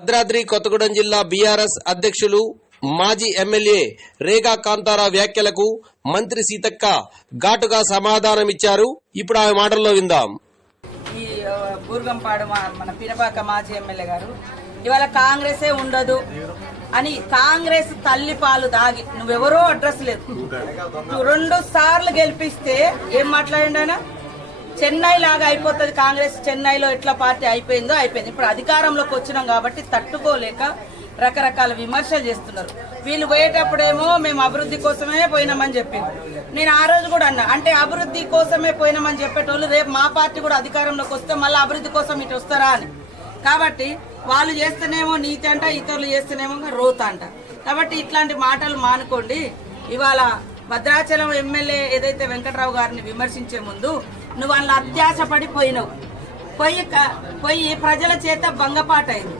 భద్రాద్రి కొత్తగూడెం జిల్లా బీఆర్ఎస్ అధ్యక్షులు మాజీ ఎమ్మెల్యే రేఖా కాంతారా వ్యాఖ్యలకు మంత్రి సీతక్క ఘాటుగా సమాధానమిచ్చారు. ఇప్పుడు ఆమె మాటల్లో విందాం. ఈ బూర్గంపాడు మన పినపాక మాజీ ఎమ్మెల్యే గారు ఇవాళ కాంగ్రెసే ఉండదు అని కాంగ్రెస్ తల్లి పాలు దాగి నువ్వెవరో అడ్రస్ లేదు. నువ్వు రెండు సార్లు గెలిపిస్తే ఏం మాట్లాడండి ఆయన? చెన్నై లాగా అయిపోతుంది. కాంగ్రెస్ చెన్నైలో ఎట్లా పార్టీ అయిపోయిందో అయిపోయింది. ఇప్పుడు అధికారంలోకి వచ్చినాం కాబట్టి తట్టుకోలేక రకరకాల విమర్శలు చేస్తున్నారు. వీళ్ళు పోయేటప్పుడేమో మేము అభివృద్ధి కోసమే పోయినామని చెప్పింది నేను ఆ రోజు కూడా అన్నా అంటే అభివృద్ధి కోసమే పోయినామని చెప్పేటోళ్ళు రేపు మా పార్టీ కూడా అధికారంలోకి వస్తే మళ్ళీ అభివృద్ధి కోసం ఇటు వస్తారా అని. కాబట్టి వాళ్ళు చేస్తేనేమో నీతి అంట ఇతరులు చేస్తేనేమో రోత అంట. కాబట్టి ఇట్లాంటి మాటలు మానుకోండి. ఇవాళ భద్రాచలం ఎమ్మెల్యే ఏదైతే వెంకట్రావు గారిని విమర్శించే ముందు నువ్వు వాళ్ళ అత్యాశ పడిపోయినావు పోయి క- పోయి ప్రజల చేత భంగపాటైంది.